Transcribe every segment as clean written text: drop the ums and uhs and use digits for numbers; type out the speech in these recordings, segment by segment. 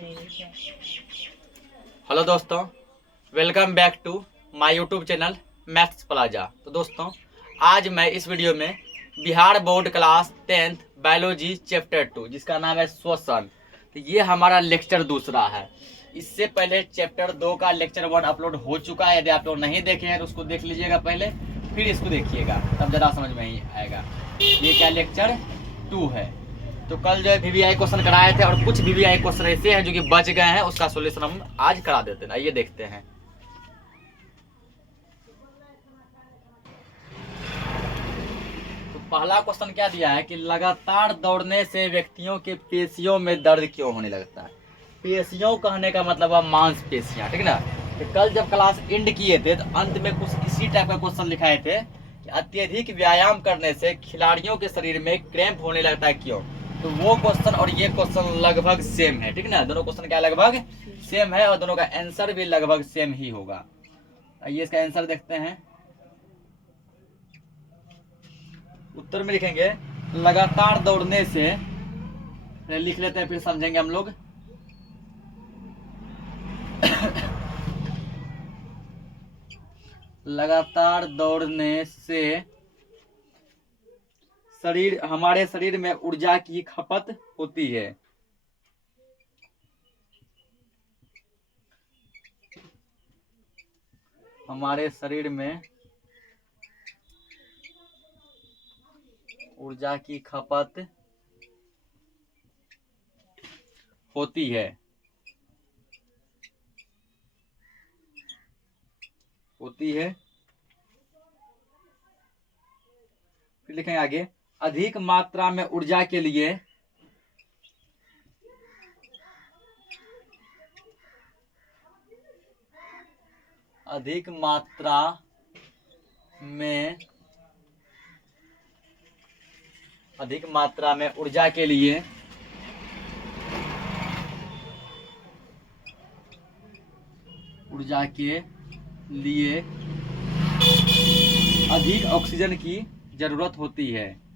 Hello दोस्तों, welcome back to my YouTube channel maths plaza. तो दोस्तों, आज मैं इस वीडियो में Bihar board class 10th biology chapter 2 जिसका नाम है श्वसन, तो ये हमारा लेक्चर दूसरा है। इससे पहले चैप्टर 2 का लेक्चर 1 अपलोड हो चुका है। यदि आप लोग नहीं देखे हैं तो उसको देख लीजिएगा पहले, फिर इसको देखिएगा, तब ज़्यादा समझ में ही आएगा। ये क्या लेक्चर 2 है। तो कल जो है वीवीआई क्वेश्चन कराए थे और कुछ वीवीआई क्वेश्चन ऐसे हैं जो कि बच गए हैं, उसका सॉल्यूशन हम आज करा देते हैं। आइए देखते हैं। तो पहला क्वेश्चन क्या दिया है कि लगातार दौड़ने से व्यक्तियों के पेशियों में दर्द क्यों होने लगता है। पेशियों कहने का मतलब है मांसपेशियां, ठीक ना। तो कल जब क्लास एंड किए थे तो अंत में कुछ इसी टाइप का क्वेश्चन लिखाए थे कि अत्यधिक व्यायाम करने से खिलाड़ियों के शरीर में क्रैम्प होने लगता है क्यों। तो वो क्वेश्चन और ये क्वेश्चन लगभग सेम है, ठीक ना। दोनों क्वेश्चन क्या लगभग सेम है और दोनों का आंसर भी लगभग सेम ही होगा। आइए इसका आंसर देखते हैं। उत्तर में लिखेंगे लगातार दौड़ने से, लिख लेते हैं फिर समझेंगे हम लोग। लगातार दौड़ने से हमारे शरीर में ऊर्जा की खपत होती है। हमारे शरीर में ऊर्जा की खपत होती है। फिर लिखेंगे आगे, अधिक मात्रा में ऊर्जा के लिए अधिक मात्रा में ऊर्जा के लिए अधिक ऑक्सीजन की जरूरत होती है।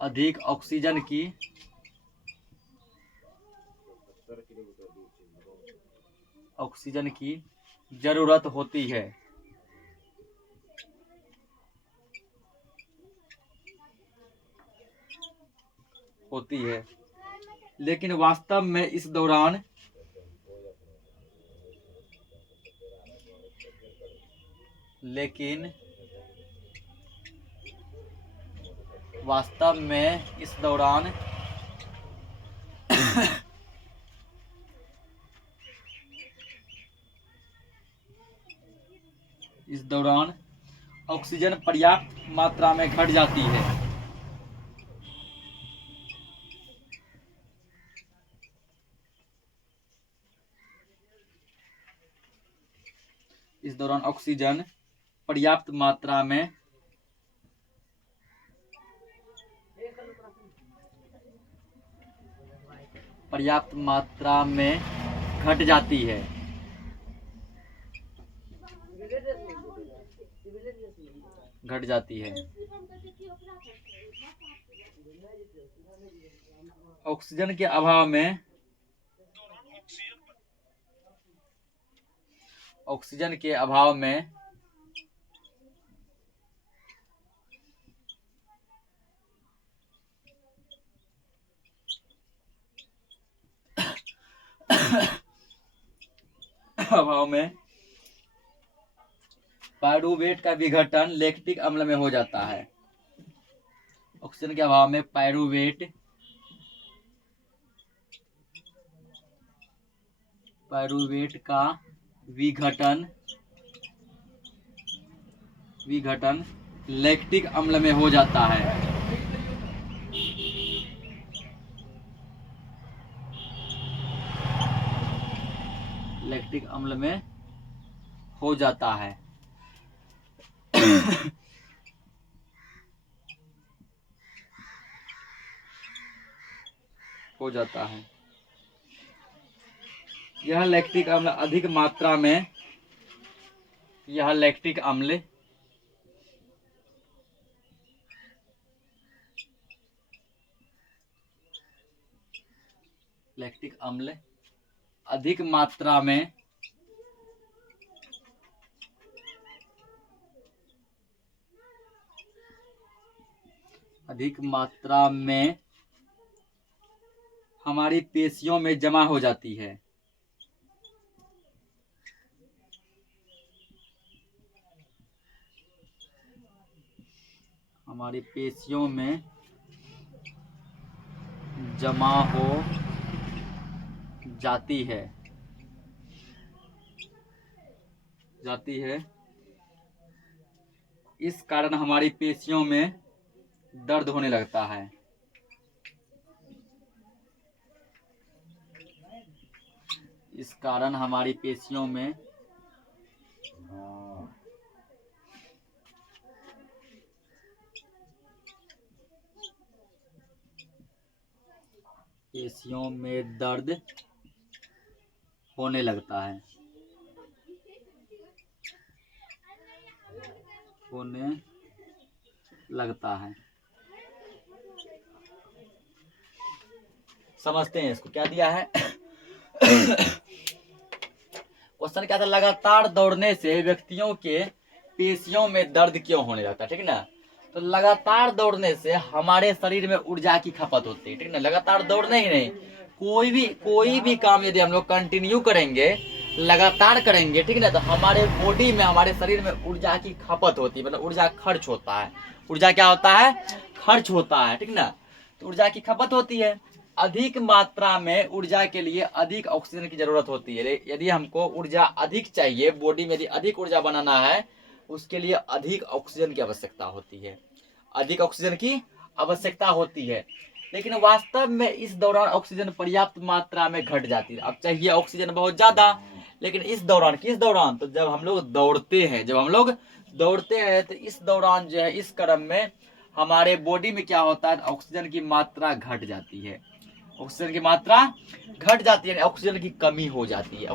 अधिक ऑक्सीजन की जरूरत होती है। लेकिन वास्तव में इस दौरान ऑक्सीजन पर्याप्त मात्रा में घट जाती है। इस दौरान ऑक्सीजन पर्याप्त मात्रा में घट जाती है। ऑक्सीजन के अभाव में पायरूवेट का विघटन लैक्टिक अम्ल में हो जाता है। ऑक्सीजन के अभाव में पायरूवेट का विघटन लैक्टिक अम्ल में हो जाता है। लैक्टिक अम्ल में हो जाता है। यह लैक्टिक अम्ल अधिक मात्रा में लैक्टिक अम्ल अधिक मात्रा में हमारी पेशियों में जमा हो जाती है। हमारी पेशियों में जमा हो जाती है इस कारण हमारी पेशियों में दर्द होने लगता है। इस कारण हमारी पेशियों में दर्द होने लगता है। समझते हैं इसको क्या दिया है। क्वेश्चन क्या था, लगातार दौड़ने से व्यक्तियों के पेशियों में दर्द क्यों होने लगता है, ठीक है ना। तो लगातार दौड़ने से हमारे शरीर में ऊर्जा की खपत होती है, ठीक है ना। लगातार दौड़ने ही नहीं, कोई भी काम यदि हम लोग कंटिन्यू करेंगे, लगातार करेंगे, ठीक है ना, तो हमारे बॉडी में, हमारे शरीर में ऊर्जा की खपत होती है, मतलब ऊर्जा खर्च होता है। ऊर्जा क्या होता है, खर्च होता है, ठीक ना। तो ऊर्जा की खपत होती है। अधिक मात्रा में ऊर्जा के लिए अधिक ऑक्सीजन की जरूरत होती है। यदि हमको ऊर्जा अधिक चाहिए, बॉडी में यदि अधिक ऊर्जा बनाना है, उसके लिए अधिक ऑक्सीजन की आवश्यकता होती है। अधिक ऑक्सीजन की आवश्यकता होती है, लेकिन वास्तव में इस दौरान ऑक्सीजन पर्याप्त मात्रा में घट जाती है। अब चाहिए ऑक्सीजन बहुत ज्यादा, लेकिन इस दौरान, किस दौरान, तो जब हम लोग दौड़ते हैं, तो इस दौरान जो है, इस क्रम में हमारे बॉडी में क्या होता है, ऑक्सीजन की मात्रा घट जाती है। ऑक्सीजन की मात्रा घट जाती है, ऑक्सीजन की कमी हो जाती है।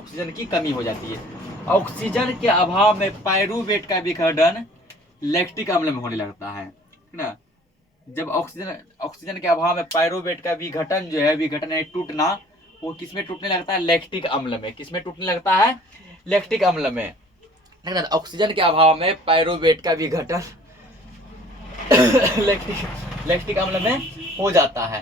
ऑक्सीजन के अभाव में पायरूवेट का विघटन लैक्टिक अम्ल में होने लगता है ना। जब ऑक्सीजन के अभाव में पायरूवेट का विघटन जो है, विघटन यानी टूटना, वो किसमें टूटने लगता है, लैक्टिक अम्ल में। किसमें टूटने लगता है, लैक्टिक अम्ल में। ऑक्सीजन के अभाव में पायरूवेट का विघटन लैक्टिक अम्ल में हो जाता है,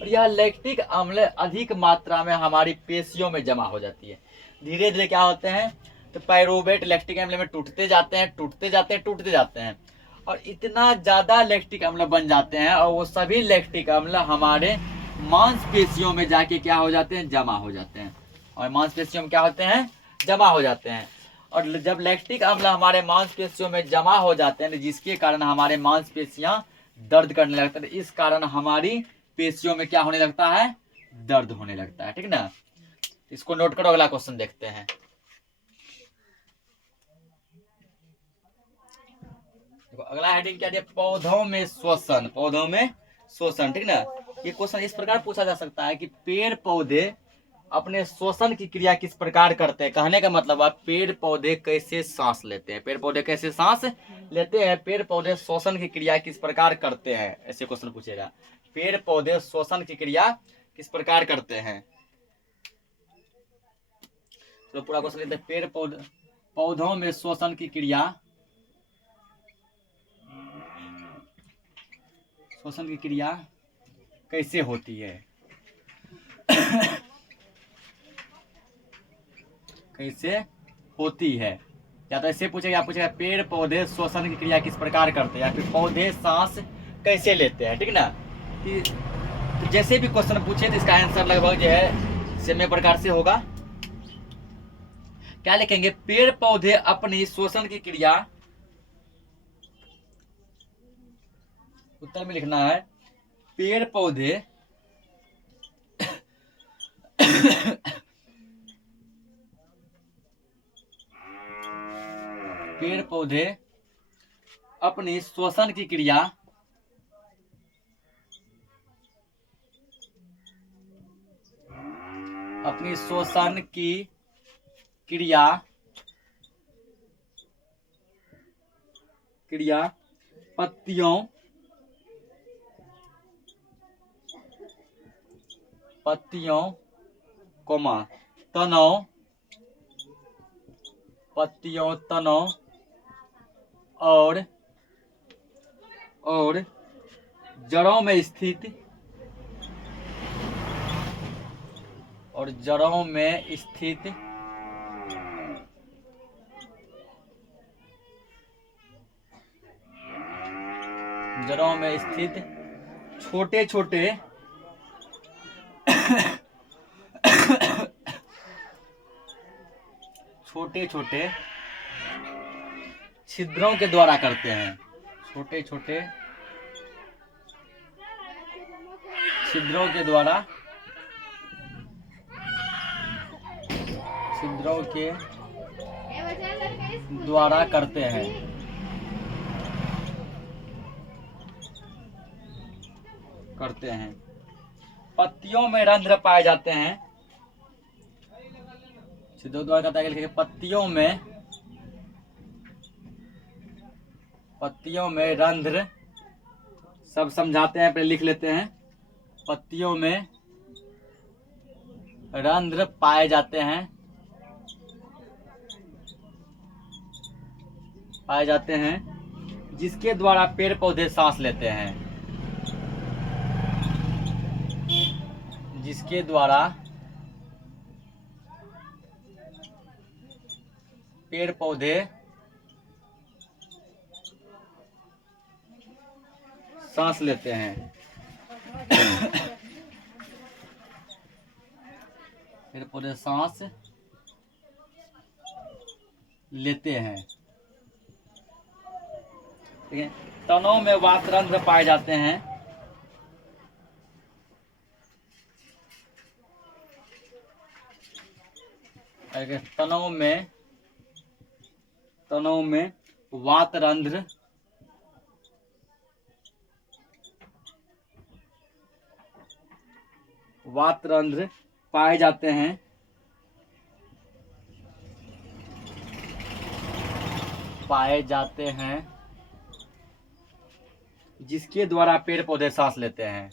और यह लैक्टिक अम्ल अधिक मात्रा में हमारी पेशियों में जमा हो जाती है। धीरे धीरे क्या होते हैं, तो पायरूवेट लैक्टिक अम्ल में टूटते जाते हैं, और इतना ज्यादा लैक्टिक अम्ल बन जाते हैं, और वो सभी लैक्टिक अम्ल हमारे मांसपेशियों में जाके क्या हो जाते हैं, जमा हो जाते हैं। और मांसपेशियों में क्या होते हैं, जमा हो जाते हैं। और जब लैक्टिक अम्ल हमारे मांसपेशियों में जमा हो जाते हैं, जिसके कारण हमारे मांसपेशियां दर्द करने लगता है, इस कारण हमारी पेशियों में क्या होने लगता है, दर्द होने लगता है, ठीक ना। इसको नोट करो, अगला क्वेश्चन देखते हैं। देखो अगला हेडिंग क्या दिया, पौधों में श्वसन, ठीक ना। ये क्वेश्चन इस प्रकार पूछा जा सकता है कि पेड़ पौधे अपने श्वसन की क्रिया किस प्रकार करते हैं। कहने का मतलब है पेड़ पौधे कैसे सांस लेते हैं, पेड़ पौधे श्वसन की क्रिया किस प्रकार करते हैं, ऐसे क्वेश्चन पूछेगा। पेड़ पौधे श्वसन की क्रिया किस प्रकार करते हैं। तो पूरा क्वेश्चन लेते हैं, पेड़ पौधों में श्वसन की क्रिया कैसे होती है। कैसे होती है, या तो ऐसे पूछेगा, पेड़ पौधे श्वसन की क्रिया किस प्रकार करते हैं, या फिर पौधे सांस कैसे लेते हैं, ठीक ना। तो जैसे भी क्वेश्चन पूछे तो इसका आंसर लगभग जो है सेम प्रकार से होगा। क्या लिखेंगे, पेड़ पौधे अपनी श्वसन की क्रिया, उत्तर में लिखना है पेड़ पौधे अपनी श्वसन की क्रिया पत्तियों कोमा तनव, पत्तियों तनव और जड़ों में स्थित जड़ों में स्थित छोटे छोटे छोटे छोटे छिद्रों के द्वारा करते हैं। छोटे छोटे छिद्रों के द्वारा करते हैं। पत्तियों में रंध्र पाए जाते हैं। छिद्रों द्वारा करता है। पत्तियों में रंध्र, सब समझाते हैं, पहले लिख लेते हैं। पत्तियों में रंध्र पाए जाते हैं जिसके द्वारा पेड़ पौधे सांस लेते हैं। जिसके द्वारा पेड़ पौधे सांस लेते हैं। पेड़ पौधे सांस लेते हैं। ठीक है। तनों में वातरंध्र पाए जाते हैं। तनों में वातरंध्र पाए जाते हैं जिसके द्वारा पेड़ पौधे सांस लेते हैं।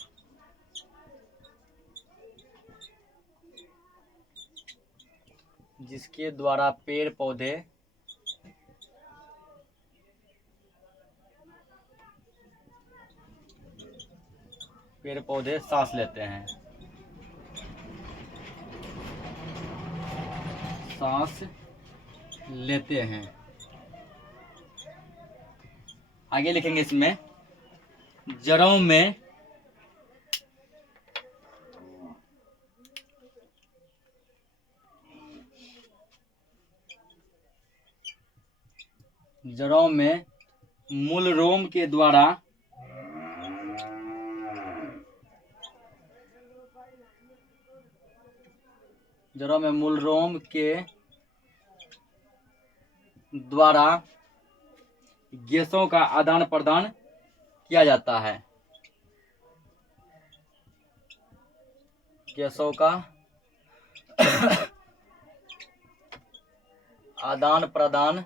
जिसके द्वारा पेड़ पौधे सांस लेते हैं। आगे लिखेंगे इसमें जड़ों में मूल रोम के द्वारा गैसों का आदान प्रदान किया जाता है। गैसों का आदान प्रदान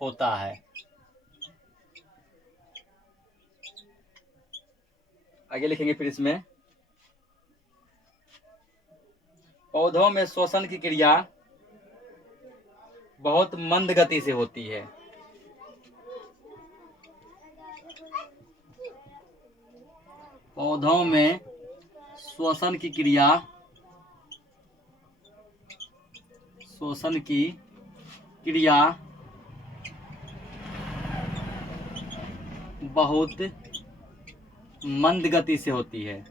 होता है। आगे लिखेंगे फिर इसमें पौधों में श्वसन की क्रिया बहुत मंद गति से होती है। पौधों में श्वसन की क्रिया बहुत मंद गति से होती है।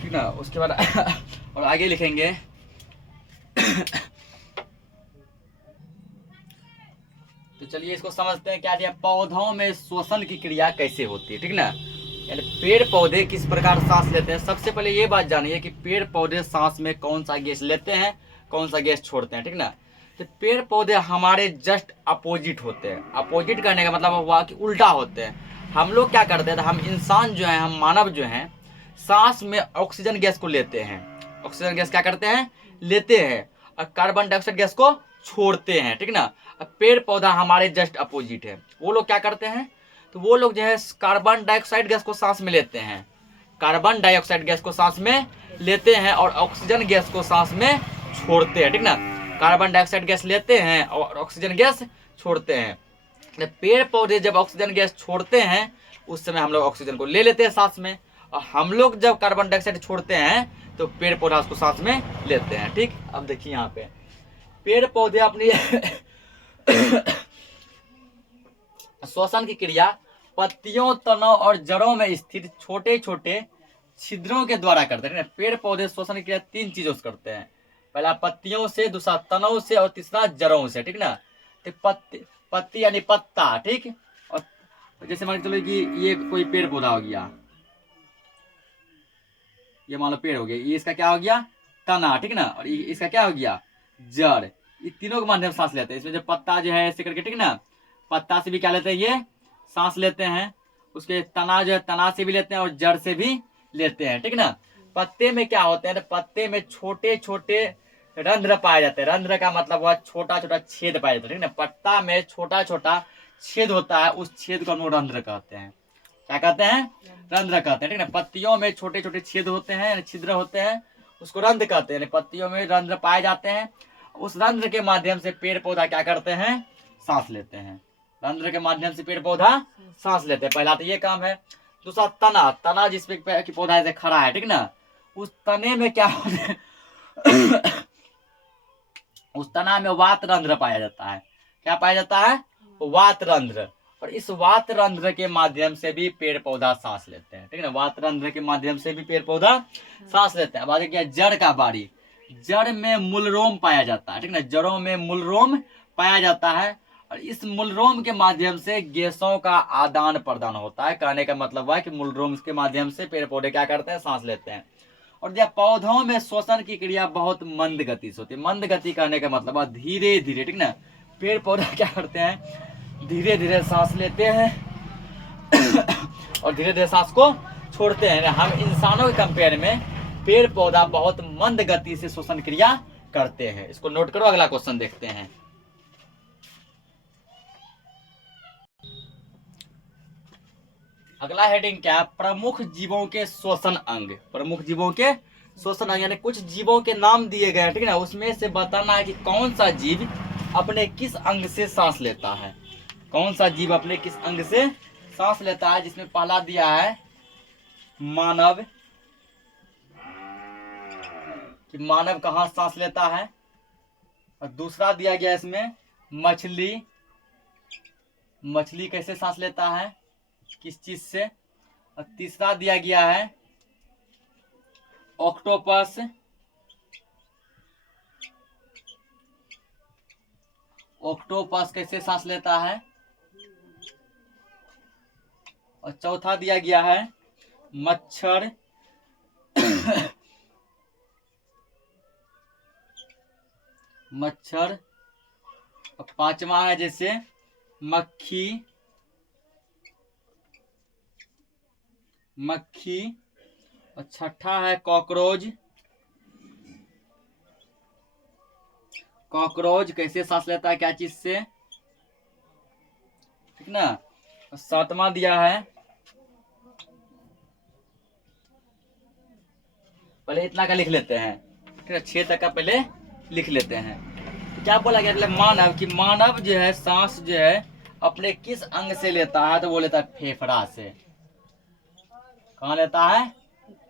ठीक ना। उसके बाद और आगे लिखेंगे तो चलिए इसको समझते हैं। क्या दिया? पौधों में श्वसन की क्रिया कैसे होती है। ठीक ना। यानी पेड़ पौधे किस प्रकार सांस लेते हैं। सबसे पहले ये बात जानिए कि पेड़ पौधे सांस में कौन सा गैस लेते हैं, कौन सा गैस छोड़ते हैं, ठीक ना। तो पेड़ पौधे हमारे जस्ट अपोजिट होते हैं। अपोजिट करने का मतलब हुआ कि उल्टा होते हैं। हम लोग क्या करते हैं, तो हम इंसान जो है, हम मानव जो हैं, सांस में ऑक्सीजन गैस को लेते हैं। ऑक्सीजन गैस क्या करते हैं, लेते हैं, और कार्बन डाइऑक्साइड गैस को छोड़ते हैं, ठीक ना। अब पेड़ पौधा हमारे जस्ट अपोजिट है। वो लोग क्या करते हैं, तो वो लोग जो है कार्बन डाइऑक्साइड गैस को सांस में लेते हैं, कार्बन डाइऑक्साइड गैस को सांस में लेते हैं और ऑक्सीजन गैस को सांस में छोड़ते हैं, ठीक ना। कार्बन डाइऑक्साइड गैस लेते हैं और ऑक्सीजन गैस छोड़ते हैं। पेड़ पौधे जब ऑक्सीजन गैस छोड़ते हैं उस समय हम लोग ऑक्सीजन को ले लेते हैं सांस में, और हम लोग जब कार्बन डाइऑक्साइड छोड़ते हैं तो पेड़ पौधा उसको सांस में लेते हैं, ठीक। अब देखिए यहाँ पे पेड़ पौधे अपनी श्वसन की क्रिया पत्तियों, तनों और जड़ों में स्थित छोटे छोटे छिद्रों के द्वारा करते हैं। पेड़ पौधे श्वसन की क्रिया 3 चीजों से करते हैं। पहला पत्तियों से, दूसरा तनों से और तीसरा जड़ों से, ठीक ना। तो पत्ती यानी पत्ता, ठीक। और जैसे मान के चलो कि ये कोई पेड़ पौधा हो गया, ये मान लो पेड़ हो गया, ये इसका क्या हो गया, तना, ठीक ना। और इसका क्या हो गया, जड़। ये तीनों के माध्यम से सांस लेते हैं। इसमें जो पत्ता जो है ऐसे करके, ठीक ना, पत्ता से भी क्या लेते हैं, ये सांस लेते हैं। उसके तना जो है, तना से भी लेते हैं और जड़ से भी लेते हैं, ठीक ना। पत्ते में क्या होते हैं, तो पत्ते में छोटे छोटे रंध्र पाए जाते हैं। रंध्र का मतलब हुआ छोटा छोटा छेद पाया जाता है, ठीक ना। पत्ता में छोटा छोटा छेद होता है, उस छेद को हम लोग रंध्र कहते हैं। क्या कहते हैं, रंध्र कहते हैं, ठीक ना। पत्तियों में छोटे छोटे छेद होते हैं, छिद्र होते हैं, उसको रंध्र कहते हैं। पत्तियों में रंध्र पाए जाते हैं, उस रंध्र के माध्यम से पेड़ पौधा क्या करते हैं, सांस लेते हैं। रंध्र के माध्यम से पेड़ पौधा सांस लेते हैं। पहला तो ये काम है। दूसरा तना, तना जिसपे की पौधा ऐसे खड़ा है, ठीक ना, उस तने में क्या होते हैं उस तना में वात रंध्र पाया जाता है। क्या पाया जाता है, वात रंध्र। और इस वात रंध्र के माध्यम से भी पेड़ पौधा सांस लेते हैं, ठीक है ना। वात रंध्र के माध्यम से भी पेड़ पौधा सांस लेते हैं। अब आगे क्या, जड़ का बारी। जड़ में मूलरोम पाया जाता है, ठीक ना। जड़ों में मूलरोम पाया जाता है और इस मूलरोम के माध्यम से गैसों का आदान प्रदान होता है। कहने का मतलब है कि मूलरोम के माध्यम से पेड़ पौधे क्या करते हैं, सांस लेते हैं। और जब पौधों में श्वसन की क्रिया बहुत मंद गति से होती है। मंद गति कहने का मतलब है धीरे धीरे, ठीक ना। पेड़ पौधा क्या करते हैं, धीरे धीरे सांस लेते हैं और धीरे धीरे सांस को छोड़ते हैं। हम इंसानों के कंपेयर में पेड़ पौधा बहुत मंद गति से श्वसन क्रिया करते हैं। इसको नोट करो, अगला क्वेश्चन देखते हैं। अगला हेडिंग क्या है, प्रमुख जीवों के श्वसन अंग। प्रमुख जीवों के श्वसन अंग यानी कुछ जीवों के नाम दिए गए हैं, ठीक है ना। उसमें से बताना है कि कौन सा जीव अपने किस अंग से सांस लेता है। कौन सा जीव अपने किस अंग से सांस लेता है। जिसमें पहला दिया है मानव, कि मानव कहाँ सांस लेता है। और दूसरा दिया गया इसमें मछली, मछली कैसे सांस लेता है, किस चीज से। और तीसरा दिया गया है ऑक्टोपस, ऑक्टोपस कैसे सांस लेता है। और चौथा दिया गया है मच्छर मच्छर। और पांचवा है जैसे मक्खी, मक्खी। और छठा है कॉकरोच, कॉकरोच कैसे सांस लेता है, क्या चीज से, ठीक ना। और सातवां दिया है, पहले इतना का लिख लेते हैं, ठीक है, 6 तक का पहले लिख लेते हैं। तो क्या बोला गया, मानव, कि मानव जो है सांस जो है अपने किस अंग से लेता है, तो वो लेता है फेफड़ा से। कहाँ लेता है,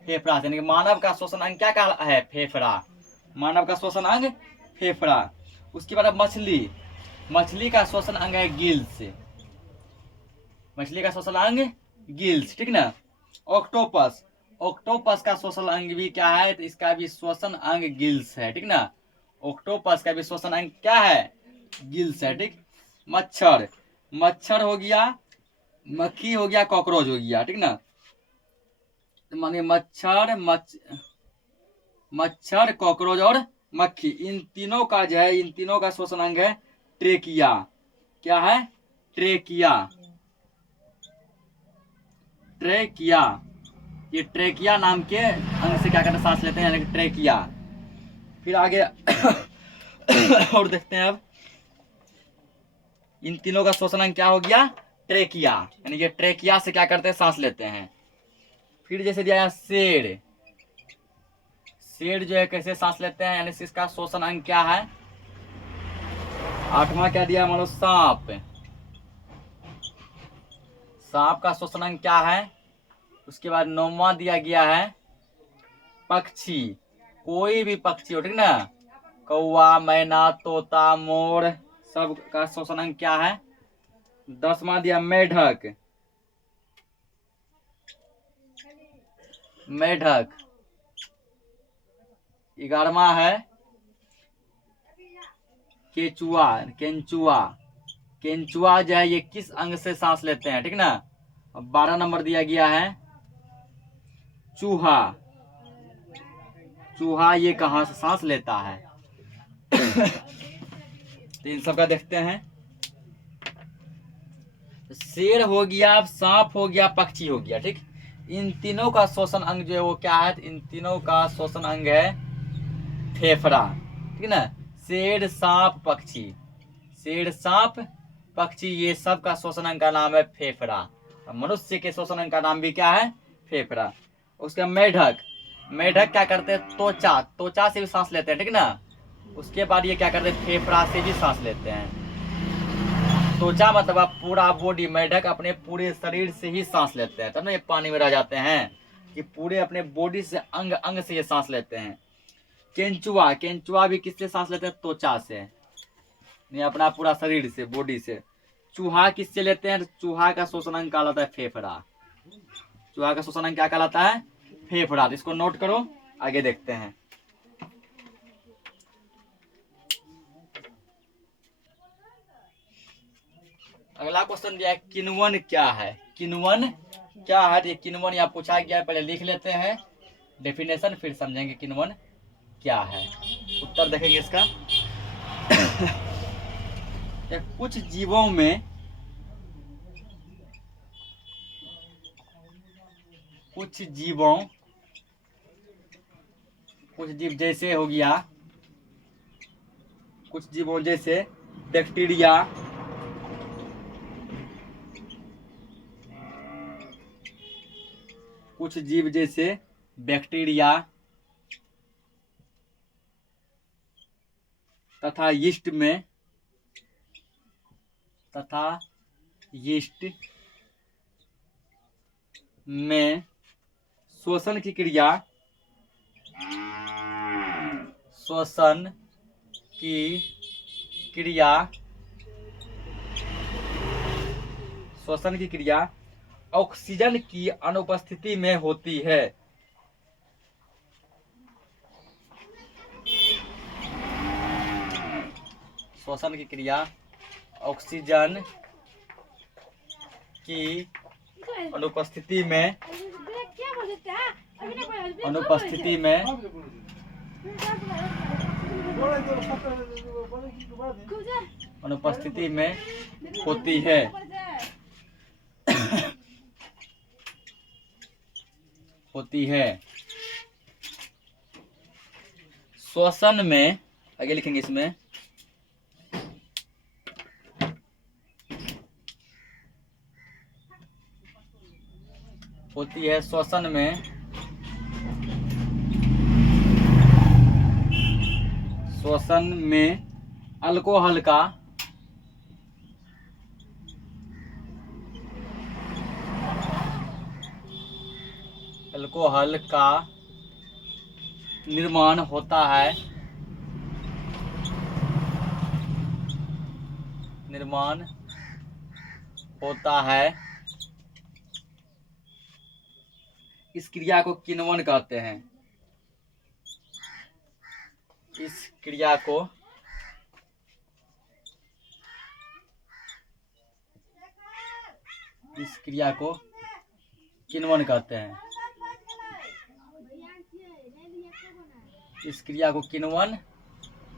फेफड़ा से। यानी कि मानव का श्वसन अंग क्या कहा है, फेफड़ा। मानव का श्वसन अंग फेफड़ा। उसके बाद मछली, मछली का श्वसन अंग है गिल्स, मछली का श्वसन अंग गिल्स, ठीक ना। ऑक्टोपस, ऑक्टोपस का श्वसन अंग भी क्या है, तो इसका भी श्वसन अंग गिल्स है, ठीक ना। ऑक्टोपस का भी श्वसन अंग क्या है, गिल्स है, ठीक। मच्छर, मच्छर हो गया, मक्खी हो गया, कॉकरोच हो गया, ठीक ना। माने मच्छर, कॉकरोच और मक्खी, इन तीनों का जो है, इन तीनों का श्वसन अंग है ट्रेकिया। क्या है? ट्रेकिया। ट्रेकिया, ये ट्रेकिया नाम के अंग से क्या करते हैं? सांस लेते हैं, यानी कि ट्रेकिया। फिर आगे और देखते हैं अब, इन तीनों का श्वसन अंग क्या हो गया? ट्रेकिया, यानी कि ट्रेकिया से क्या करते हैं? सांस लेते हैं। फिर जैसे दिया शेर, शेर जो है कैसे सांस लेते हैं, यानी इसका श्वसन अंग क्या है? 8वां क्या दिया? मानो सांप, सांप का श्वसन अंग क्या है? उसके बाद 9वां दिया गया है पक्षी, कोई भी पक्षी हो, ठीक ना, कौवा, मैना, तोता, मोर, सब का श्वसन अंग क्या है? 10वां दिया मेढक, मेढक। 11वां है केचुआ, केंचुआ, केंचुआ जो है ये किस अंग से सांस लेते हैं, ठीक ना। अब 12 नंबर दिया गया है चूहा, चूहा ये कहां से सांस लेता है? तो इन सब का देखते हैं। शेर हो गया, सांप हो गया, पक्षी हो गया, ठीक। इन तीनों का श्वसन अंग जो है वो क्या है? इन तीनों का श्वसन अंग है फेफड़ा, ठीक ना। शेर, सांप, पक्षी, शेर, सांप, पक्षी, ये सब का श्वसन अंग का नाम है फेफड़ा। मनुष्य के श्वसन अंग का नाम भी क्या है? फेफड़ा। उसका मेढक, मेढक क्या करते हैं? त्वचा, त्वचा से भी सांस लेते हैं, ठीक ना। उसके बाद ये क्या करते हैं? फेफड़ा से भी सांस लेते हैं। त्वचा मतलब पूरा बॉडी, मेढक अपने पूरे शरीर से ही सांस लेते हैं, तब ना ये पानी में रह जाते हैं, कि पूरे अपने बॉडी से, अंग अंग से ये सांस लेते हैं। केंचुआ, केंचुआ भी किससे सांस लेते हैं? त्वचा से, नहीं अपना पूरा शरीर से, बॉडी से। चूहा किससे लेते हैं? चूहा का श्वसन अंग कहलाता है फेफड़ा, चूहा का श्वसन अंग क्या कहलाता है? फेफड़ा। इसको नोट करो, आगे देखते हैं। अगला क्वेश्चन दिया है किण्वन क्या है? किण्वन क्या है? ये किण्वन यहाँ पूछा गया है, पहले लिख लेते हैं डेफिनेशन, फिर समझेंगे किण्वन क्या है। उत्तर देखेंगे इसका। कुछ जीवों में, कुछ जीव जैसे हो गया, कुछ जीवों जैसे बैक्टीरिया, कुछ जीव जैसे बैक्टीरिया तथा यीस्ट में, श्वसन की क्रिया, श्वसन की क्रिया, श्वसन की क्रिया ऑक्सीजन की अनुपस्थिति में होती है। श्वसन की क्रिया ऑक्सीजन की अनुपस्थिति में, अनुपस्थिति में अनुपस्थिति में होती है। होती है। श्वसन में, आगे लिखेंगे इसमें, होती है श्वसन में, श्वसन में अल्कोहल का, अल्कोहल का निर्माण होता है, निर्माण होता है। इस क्रिया को किण्वन कहते हैं। इस क्रिया को किण्वन कहते हैं। इस क्रिया को किण्वन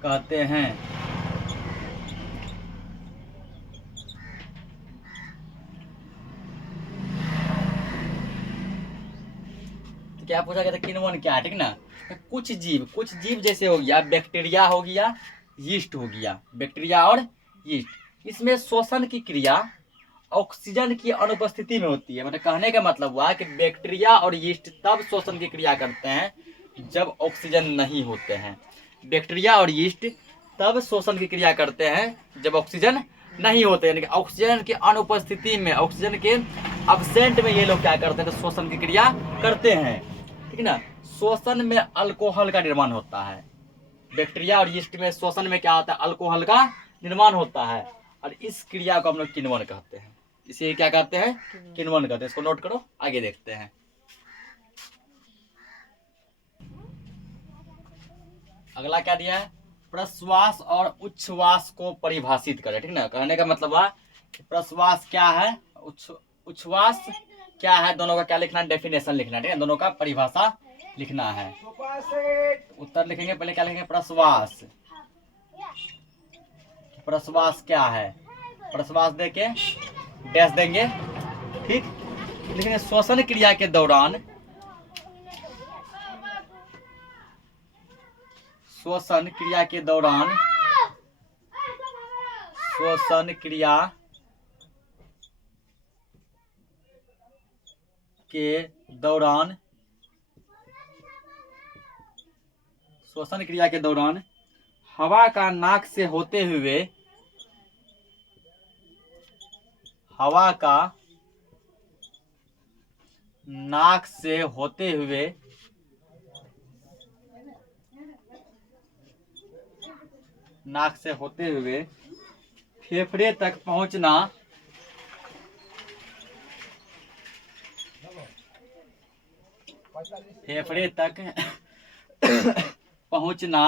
कहते हैं। तो क्या पूछा गया था, किण्वन क्या है, ठीक ना। कुछ जीव जैसे हो गया, बैक्टीरिया हो गया, यीस्ट हो गया, बैक्टीरिया और यीस्ट, इसमें श्वसन की क्रिया ऑक्सीजन की अनुपस्थिति में होती है। मतलब कहने का मतलब हुआ कि बैक्टीरिया और यीस्ट तब श्वसन की क्रिया करते हैं जब ऑक्सीजन नहीं होते हैं। बैक्टीरिया और यीस्ट तब श्वसन की क्रिया करते हैं जब ऑक्सीजन नहीं होते, यानी कि ऑक्सीजन की अनुपस्थिति में, ऑक्सीजन के अब्सेंट में ये लोग क्या करते हैं, तो श्वसन की क्रिया करते हैं, ठीक ना। श्वसन में अल्कोहल का निर्माण होता है। बैक्टीरिया और यीस्ट में श्वसन में क्या होता है, अल्कोहल का निर्माण होता है, और इस क्रिया को हम लोग किण्वन कहते हैं। इसे क्या कहते हैं, किण्वन कहते हैं। इसको नोट करो, आगे देखते हैं। अगला क्या दिया है, प्रश्वास और उच्छ्वास को परिभाषित करें, ठीक ना। कहने का मतलब हुआ प्रश्वास क्या है, उच्छ्वास क्या है, दोनों का क्या लिखना है, डेफिनेशन लिखना है, ठीक है, दोनों का परिभाषा लिखना है। उत्तर लिखेंगे, पहले क्या लिखेंगे, प्रश्वास। प्रश्वास क्या है, प्रश्वास देके डैश देंगे, ठीक। लिखेंगे श्वसन क्रिया के दौरान, श्वसन क्रिया के दौरान, श्वसन क्रिया के दौरान, श्वसन क्रिया के दौरान हवा का नाक से होते हुए, हवा का नाक से होते हुए फेफड़े तक पहुंचना, फेफड़े तक पहुंचना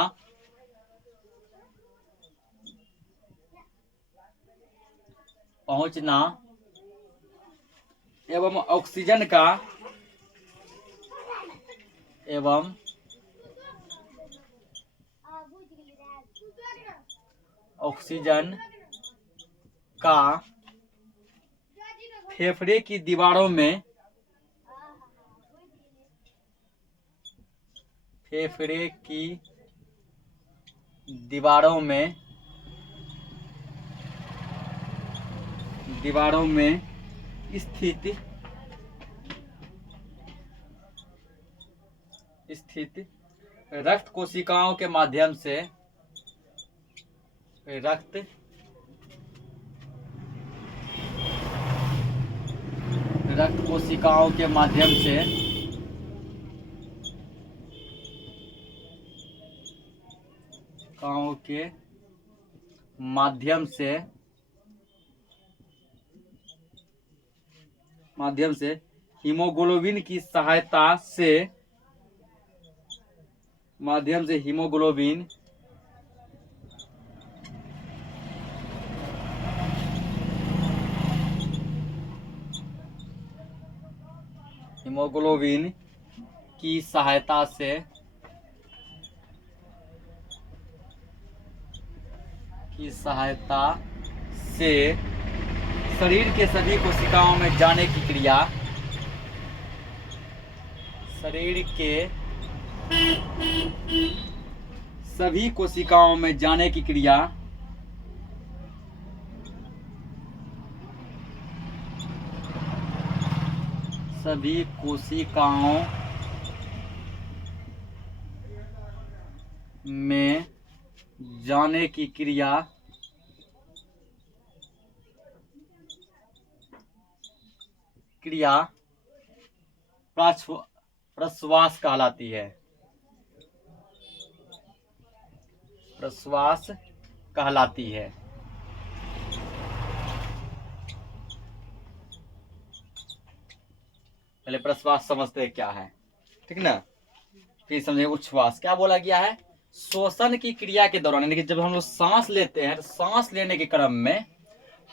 एवं ऑक्सीजन का फेफड़े की दीवारों में, फेफड़े की दीवारों में स्थित रक्त कोशिकाओं के माध्यम से, रक्त कोशिकाओं के माध्यम से हीमोग्लोबिन की सहायता से, हीमोग्लोबिन की सहायता से शरीर के सभी कोशिकाओं में जाने की क्रिया, शरीर के सभी कोशिकाओं में जाने की क्रिया सभी कोशिकाओं में जाने की क्रिया प्रश्वास कहलाती है, प्रश्वास कहलाती है। पहले प्रश्वास समझते हैं क्या है, ठीक ना, फिर समझेंगे उच्छ्वास। क्या बोला गया है, श्वसन की क्रिया के दौरान, यानी कि जब हम लोग सांस लेते हैं तो सांस लेने के क्रम में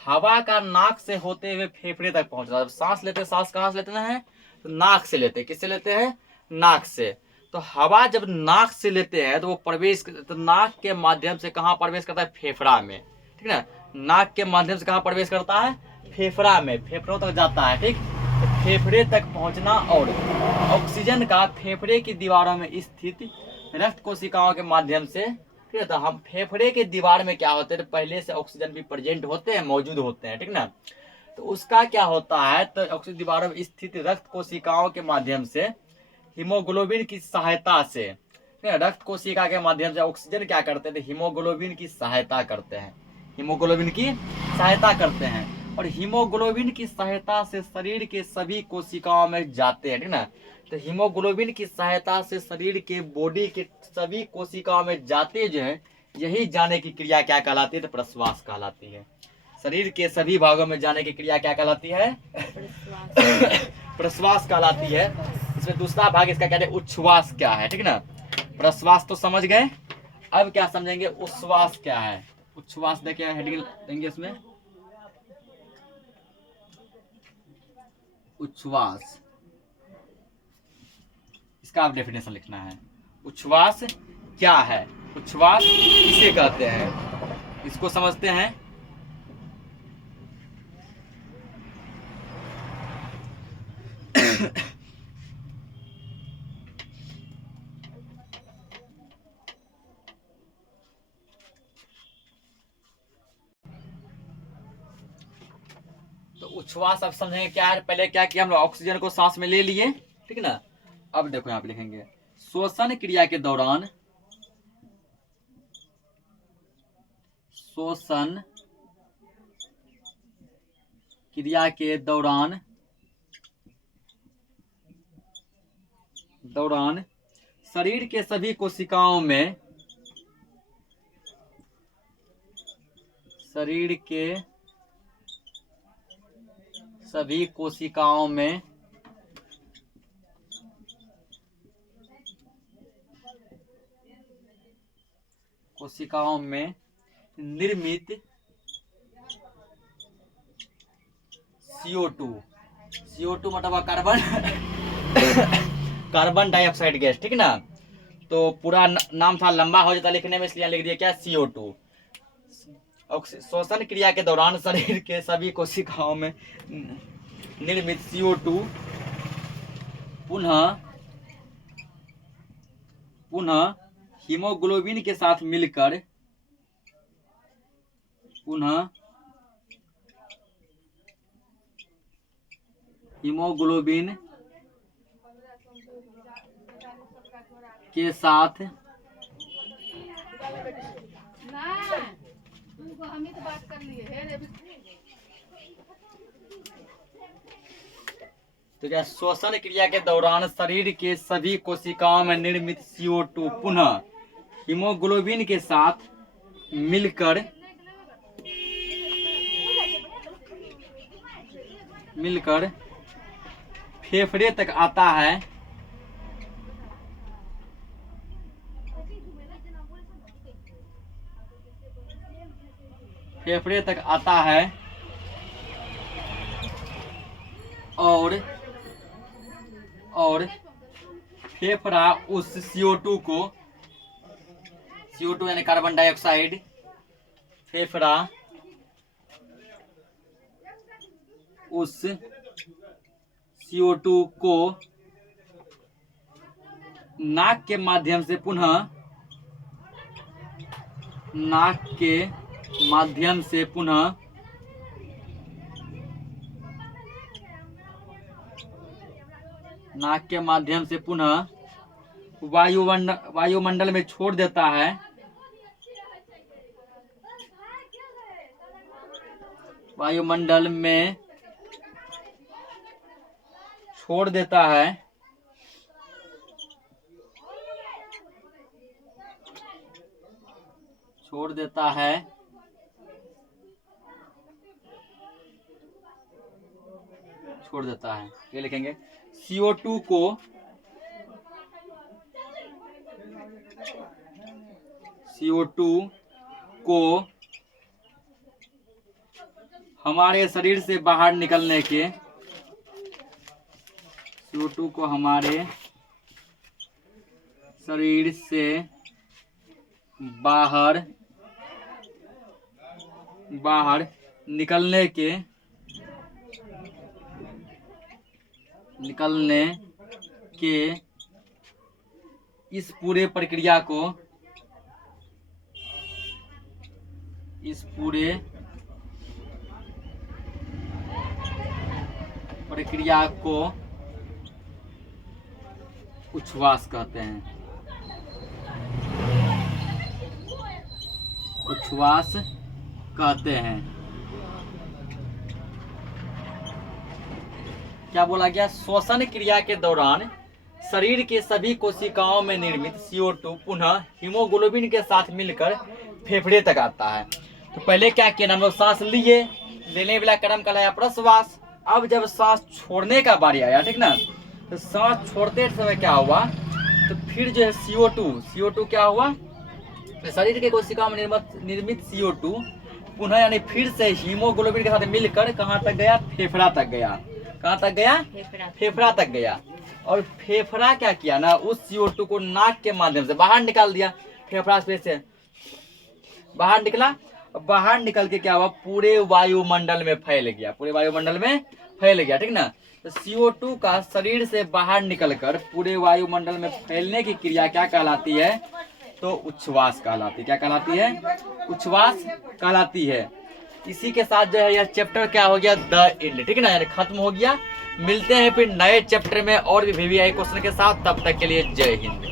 हवा का नाक से होते हुए फेफड़े तक पहुंचना। जब सांस लेते हैं, सांस कहाँ से लेते हैं, तो नाक से लेते हैं। किससे लेते हैं, नाक से। तो हवा जब नाक से लेते हैं तो वो तो नाक के माध्यम से कहाँ प्रवेश करता है? फेफड़ा में, ठीक है ना। नाक के माध्यम से कहाँ प्रवेश करता है? फेफड़ा में, फेफड़ों तक जाता है, ठीक। तो फेफड़े तक पहुंचना और ऑक्सीजन का फेफड़े की दीवारों में स्थित रक्त कोशिकाओं के माध्यम से, ठीक है। तो हम फेफड़े के दीवार में क्या होते हैं? पहले से ऑक्सीजन भी प्रेजेंट होते हैं, मौजूद होते हैं, ठीक ना। तो उसका क्या होता है? तो ऑक्सीजन दीवारों में स्थित रक्त कोशिकाओं के माध्यम से हीमोग्लोबिन की सहायता से, रक्त कोशिका के माध्यम से ऑक्सीजन क्या करते हैं? तो हीमोग्लोबिन की सहायता करते हैं, हीमोग्लोबिन की सहायता करते हैं। और हीमोग्लोबिन की सहायता से शरीर के सभी कोशिकाओं में जाते हैं, ठीक ना। तो हीमोग्लोबिन की सहायता से शरीर के बॉडी के सभी कोशिकाओं में जाते जो है, यही जाने की क्रिया क्या कहलाती है? तो प्रश्वास कहलाती है। शरीर के सभी भागों में जाने की क्रिया क्या कहलाती है? प्रश्वास कहलाती है। इसमें दूसरा भाग इसका कहते हैं उच्छ्वास क्या है, ठीक ना। प्रश्वास तो समझ गए, अब क्या समझेंगे? उच्छ्वास क्या है। उच्छ्वास देखिए, हेडिंग देंगे इसमें, उच्छ्वास, इसका आप डेफिनेशन लिखना है। उच्छ्वास क्या है? उच्छ्वास किसे कहते हैं, इसको समझते हैं। तो उच्छ्वास अब समझेंगे क्या है। पहले क्या किया हम लोग? ऑक्सीजन को सांस में ले लिए, ठीक है ना। अब देखो यहाँ पे लिखेंगे श्वसन क्रिया के दौरान, श्वसन क्रिया के दौरान शरीर के सभी कोशिकाओं में, शरीर के सभी कोशिकाओं में निर्मित CO2, CO2 मतलब कार्बन कार्बन डाइऑक्साइड गैस, ठीक ना। तो पूरा नाम था, लंबा हो जाता लिखने में, इसलिए लिख दिया क्या? CO2। श्वसन क्रिया के दौरान शरीर के सभी कोशिकाओं में निर्मित CO2 पुनः हीमोग्लोबिन के साथ मिलकर, पुनः हीमोग्लोबिन के साथ तो क्या? श्वसन क्रिया के दौरान शरीर के सभी कोशिकाओं में निर्मित CO2 पुनः हीमोग्लोबिन के साथ मिलकर फेफड़े तक आता है, फेफड़े तक आता है और फेफड़ा उस CO2 को, CO2 यानी कार्बन डाइऑक्साइड, फेफड़ा उस CO2 को नाक के माध्यम से पुनः नाक के माध्यम से पुनः वायुमंडल में छोड़ देता है, वायुमंडल में छोड़ देता है, ये लिखेंगे CO2 को हमारे शरीर से बाहर निकलने के, CO2 को हमारे शरीर से बाहर निकलने के इस पूरे प्रक्रिया को उच्छ्वास कहते हैं। उच्छ्वास कहते हैं। क्या बोला गया? श्वसन क्रिया के दौरान शरीर के सभी कोशिकाओं में निर्मित CO2 पुनः हीमोग्लोबिन के साथ मिलकर फेफड़े तक आता है। तो पहले क्या किया, हम लोग सांस लिए, लेने वाला क्रम कहलाया प्रश्वास। अब जब सांस छोड़ने का बारी आया, ठीक ना, तो सांस छोड़ते समय क्या हुआ, तो फिर जो है CO2 क्या हुआ, शरीर के कोशिकाओं में निर्मित CO2 पुनः यानी फिर से हीमोग्लोबिन के साथ मिलकर कहाँ तक गया? फेफड़ा तक गया। कहाँ तक गया? फेफड़ा तक गया। और फेफड़ा क्या किया ना, उस CO2 को नाक के माध्यम से बाहर निकाल दिया। फेफड़ा से बाहर निकला, बाहर निकल के क्या हुआ, पूरे वायुमंडल में फैल गया। पूरे वायुमंडल में फैल गया, ठीक ना। तो CO2 का शरीर से बाहर निकलकर पूरे वायुमंडल में फैलने की क्रिया क्या कहलाती है? तो उच्छ्वास कहलाती है। क्या कहलाती है? उच्छ्वास कहलाती है। इसी के साथ जो है यह चैप्टर क्या हो गया? द एंड, ठीक है ना, यानी खत्म हो गया। मिलते हैं फिर नए चैप्टर में और भी VVI क्वेश्चन के साथ। तब तक के लिए जय हिंद।